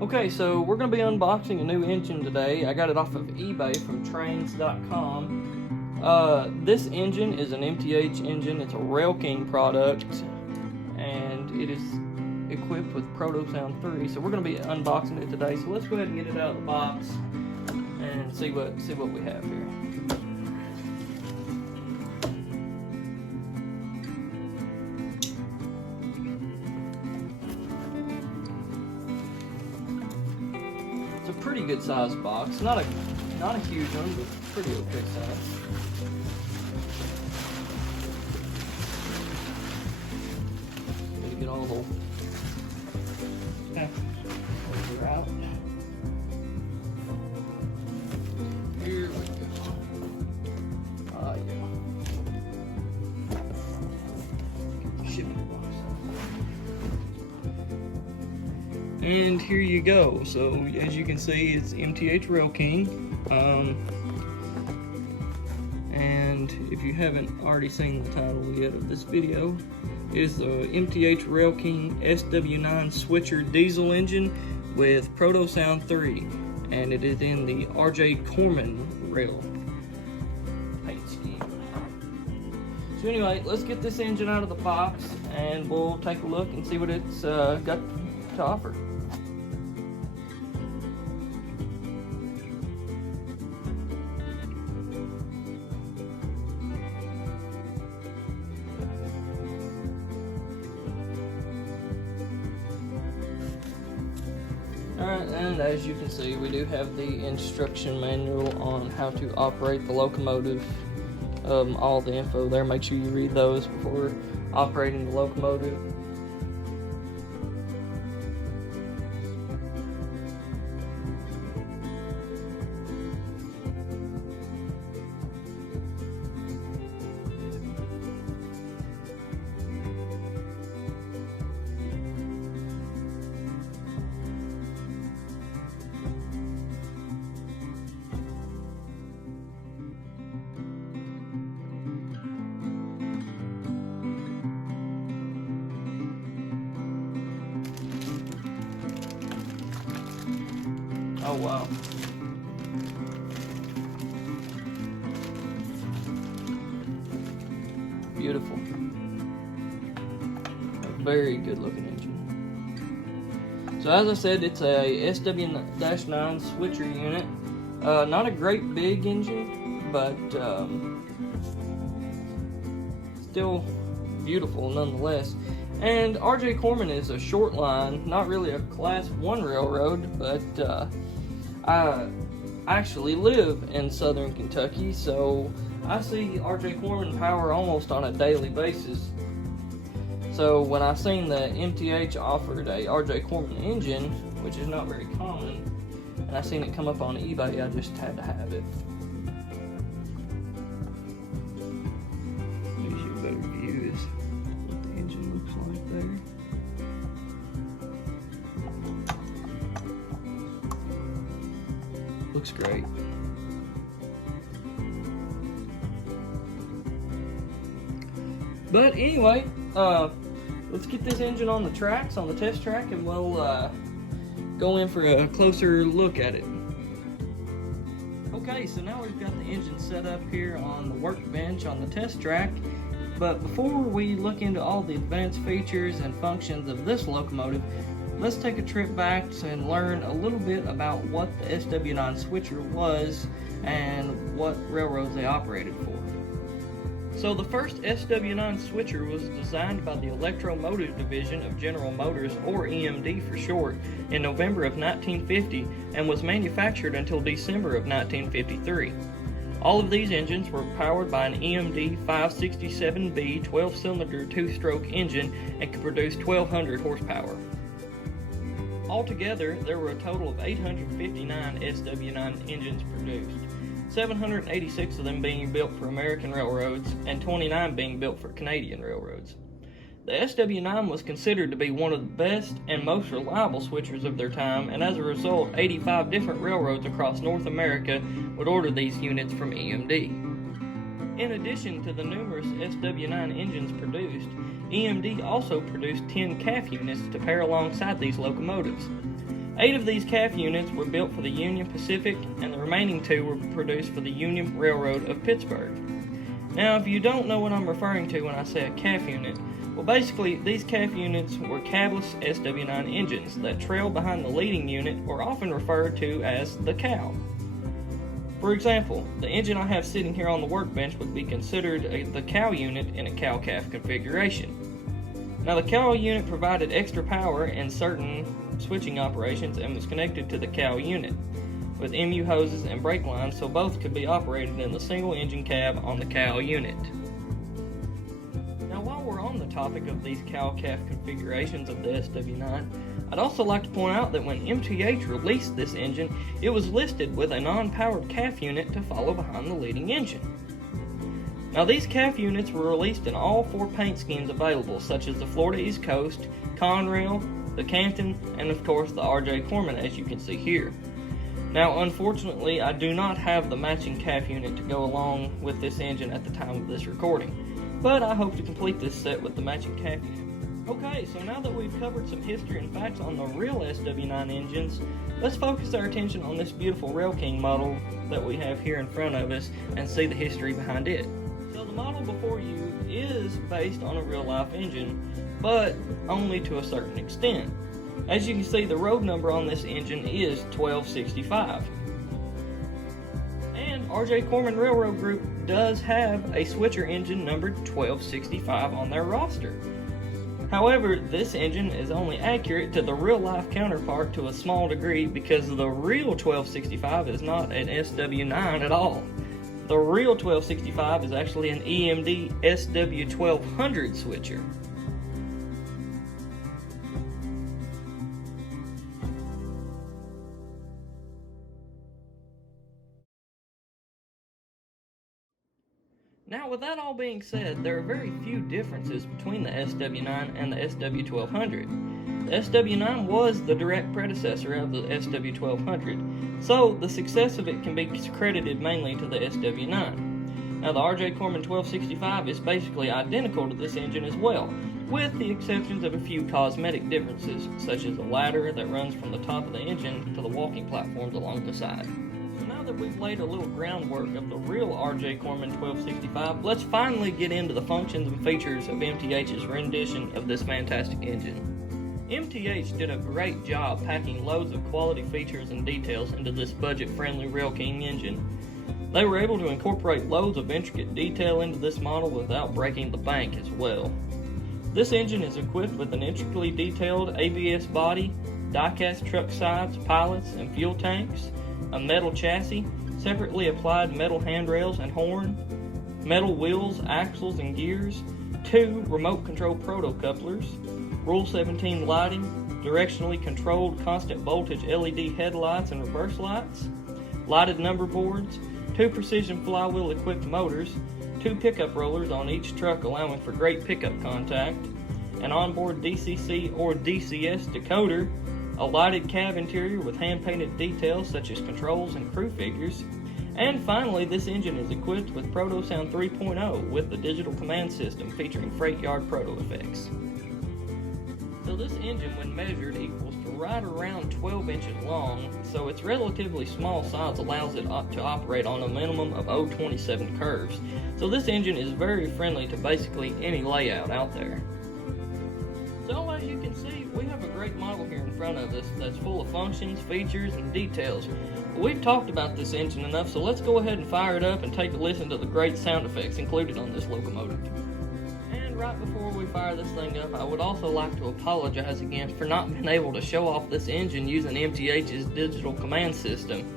Okay, so we're going to be unboxing a new engine today. I got it off of eBay from trains.com. This engine is an MTH engine. It's a Railking product, and it is equipped with ProtoSound 3. So we're going to be unboxing it today. So let's go ahead and get it out of the box and see what we have here. Pretty good size box, not a huge one, but pretty okay size. Need to get all the papers out. Here we go. Ah, yeah. Get the shipping box. And here you go. So as you can see, it's MTH Railking. And if you haven't already seen the title yet of this video, it is the MTH Railking SW-9 switcher diesel engine with ProtoSound 3, and it is in the Corman rail paint scheme. So anyway, let's get this engine out of the box and we'll take a look and see what it's got to offer. Alright, and as you can see, we do have the instruction manual on how to operate the locomotive. All the info there. Make sure you read those before operating the locomotive. Oh wow. Beautiful. A very good looking engine. So as I said, it's a SW-9 switcher unit. Not a great big engine, but still beautiful nonetheless. And R.J. Corman is a short line, not really a Class 1 railroad, but I actually live in southern Kentucky, so I see R.J. Corman power almost on a daily basis. So when I seen that MTH offered a R.J. Corman engine, which is not very common, and I seen it come up on eBay, I just had to have it. Gives you a better view is what the engine looks like there. Looks great. But anyway, let's get this engine on the tracks, on the test track, and we'll go in for a closer look at it. Okay, so now we've got the engine set up here on the workbench on the test track. But before we look into all the advanced features and functions of this locomotive, let's take a trip back and learn a little bit about what the SW9 switcher was and what railroads they operated for. So the first SW9 switcher was designed by the Electromotive Division of General Motors, or EMD for short, in November of 1950 and was manufactured until December of 1953. All of these engines were powered by an EMD 567B 12-cylinder 2-stroke engine and could produce 1,200 horsepower. Altogether, there were a total of 859 SW9 engines produced, 786 of them being built for American railroads and 29 being built for Canadian railroads. The SW9 was considered to be one of the best and most reliable switchers of their time, and as a result, 85 different railroads across North America would order these units from EMD. In addition to the numerous SW9 engines produced, EMD also produced 10 CAF units to pair alongside these locomotives. 8 of these CAF units were built for the Union Pacific, and the remaining 2 were produced for the Union Railroad of Pittsburgh. Now, if you don't know what I'm referring to when I say a CAF unit, well, basically, these CAF units were cabless SW9 engines that trailed behind the leading unit, or often referred to as the cow. For example, the engine I have sitting here on the workbench would be considered the cow unit in a cow-calf configuration. Now, the cow unit provided extra power in certain switching operations and was connected to the cow unit with MU hoses and brake lines, so both could be operated in the single engine cab on the cow unit. Now, while we're on the topic of these cow-calf configurations of the SW9, I'd also like to point out that when MTH released this engine, it was listed with a non-powered CAF unit to follow behind the leading engine. Now, these CAF units were released in all 4 paint schemes available, such as the Florida East Coast, Conrail, the Canton, and of course the RJ Corman, as you can see here. Now, unfortunately, I do not have the matching CAF unit to go along with this engine at the time of this recording, but I hope to complete this set with the matching CAF unit. Okay, so now that we've covered some history and facts on the real SW9 engines, let's focus our attention on this beautiful Railking model that we have here in front of us and see the history behind it. So the model before you is based on a real-life engine, but only to a certain extent. As you can see, the road number on this engine is 1265. And RJ Corman Railroad Group does have a switcher engine numbered 1265 on their roster. However, this engine is only accurate to the real-life counterpart to a small degree because the real 1265 is not an SW9 at all. The real 1265 is actually an EMD SW-1200 switcher. Now, with that all being said, there are very few differences between the SW9 and the SW-1200. The SW-9 was the direct predecessor of the SW-1200, so the success of it can be credited mainly to the SW-9. Now, the RJ Corman 1265 is basically identical to this engine as well, with the exceptions of a few cosmetic differences, such as a ladder that runs from the top of the engine to the walking platforms along the side. Now that we've laid a little groundwork of the real RJ Corman 1265, let's finally get into the functions and features of MTH's rendition of this fantastic engine. MTH did a great job packing loads of quality features and details into this budget-friendly Railking engine. They were able to incorporate loads of intricate detail into this model without breaking the bank as well. This engine is equipped with an intricately detailed ABS body, die-cast truck sides, pilots, and fuel tanks, a metal chassis, separately applied metal handrails and horn, metal wheels, axles, and gears, 2 remote control proto-couplers, Rule 17 lighting, directionally controlled constant voltage LED headlights and reverse lights, lighted number boards, 2 precision flywheel equipped motors, 2 pickup rollers on each truck allowing for great pickup contact, an onboard DCC or DCS decoder, a lighted cab interior with hand-painted details such as controls and crew figures, and finally, this engine is equipped with Proto Sound 3.0 with the digital command system featuring freight yard proto effects. So this engine, when measured, equals to right around 12 inches long, so its relatively small size allows it to operate on a minimum of 0.27 curves. So this engine is very friendly to basically any layout out there. So as you can see, we have a great model here in front of us that's full of functions, features, and details. We've talked about this engine enough, so let's go ahead and fire it up and take a listen to the great sound effects included on this locomotive. And right before we fire this thing up, I would also like to apologize again for not being able to show off this engine using MTH's digital command system.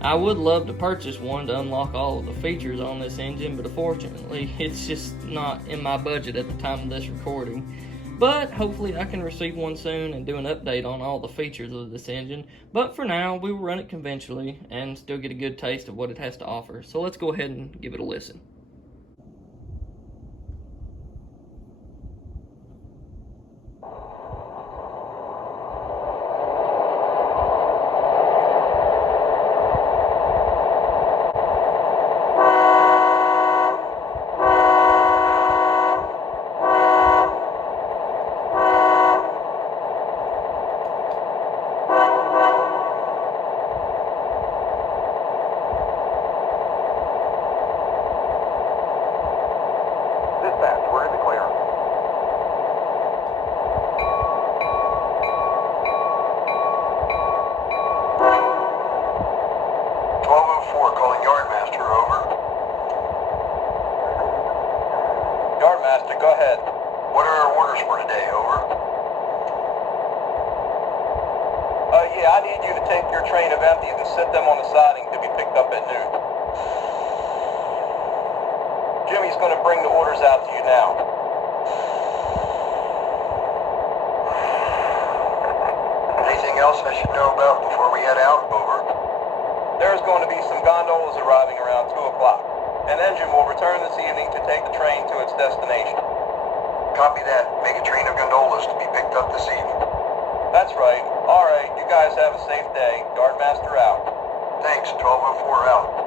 I would love to purchase one to unlock all of the features on this engine, but unfortunately, it's just not in my budget at the time of this recording. But hopefully I can receive one soon and do an update on all the features of this engine. But for now, we will run it conventionally and still get a good taste of what it has to offer. So let's go ahead and give it a listen. I need you to take your train of empties and sit them on the siding to be picked up at noon. Jimmy's going to bring the orders out to you now. Anything else I should know about before we head out? Over. There's going to be some gondolas arriving around 2 o'clock. An engine will return this evening to take the train to its destination. Copy that. Make a train of gondolas to be picked up this evening. That's right. All right, you guys have a safe day. Yardmaster out. Thanks, 1204 out.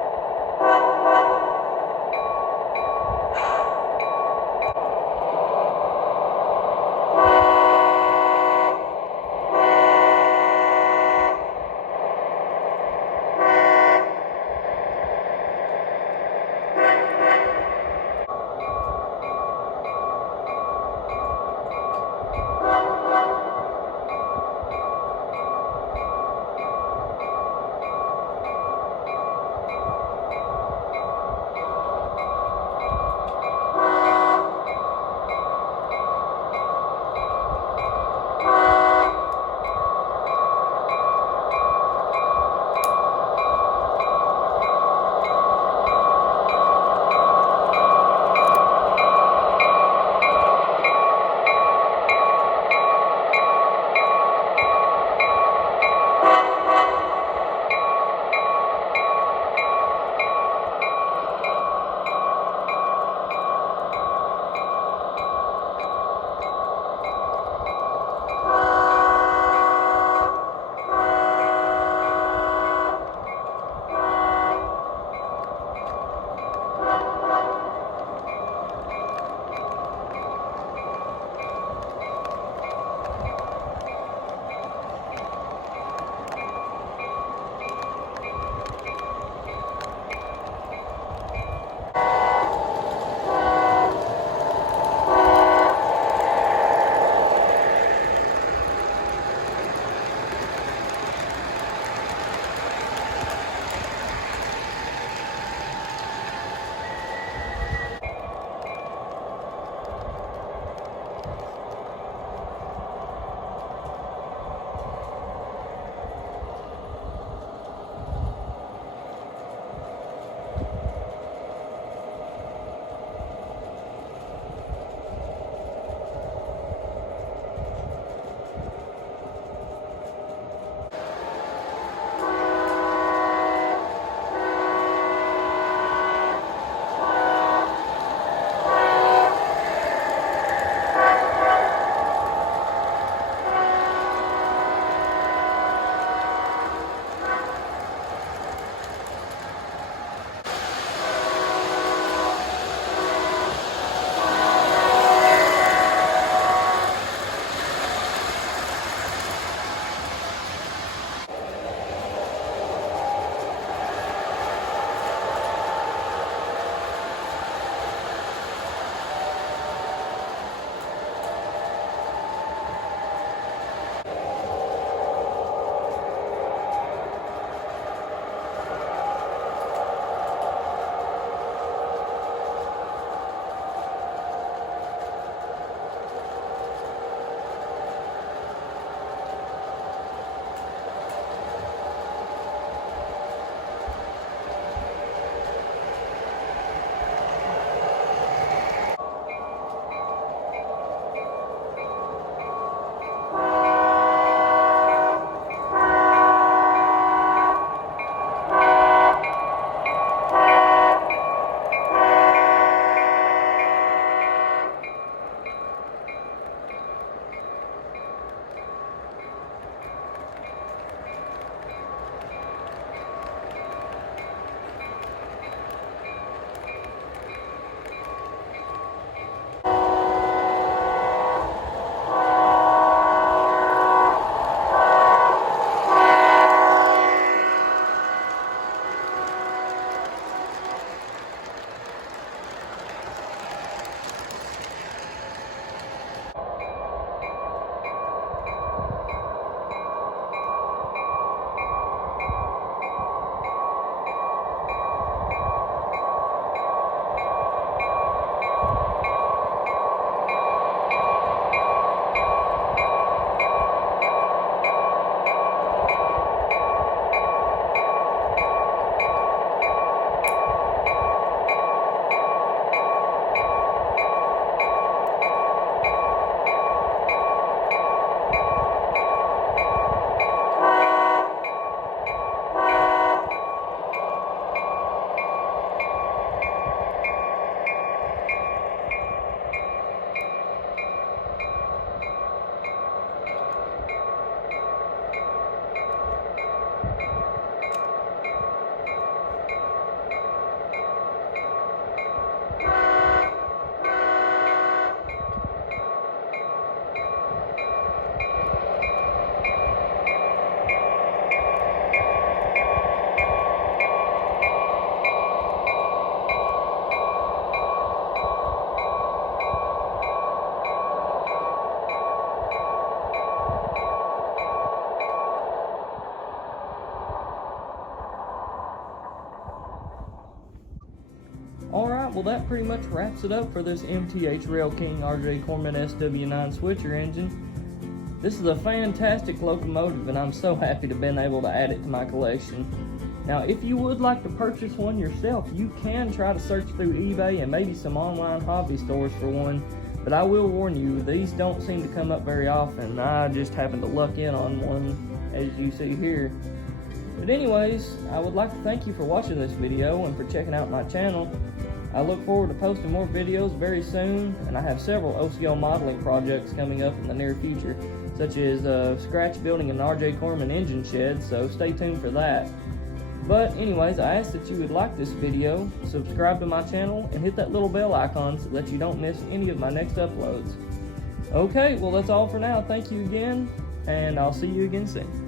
Alright, well that pretty much wraps it up for this MTH Railking RJ Corman SW9 switcher engine. This is a fantastic locomotive and I'm so happy to have been able to add it to my collection. Now if you would like to purchase one yourself, you can try to search through eBay and maybe some online hobby stores for one, but I will warn you, these don't seem to come up very often. I just happened to luck in on one, as you see here. But anyways, I would like to thank you for watching this video and for checking out my channel. I look forward to posting more videos very soon, and I have several OCO modeling projects coming up in the near future, such as scratch building an RJ Corman engine shed, so stay tuned for that. But anyways, I ask that you would like this video, subscribe to my channel, and hit that little bell icon so that you don't miss any of my next uploads. Okay, well that's all for now. Thank you again, and I'll see you again soon.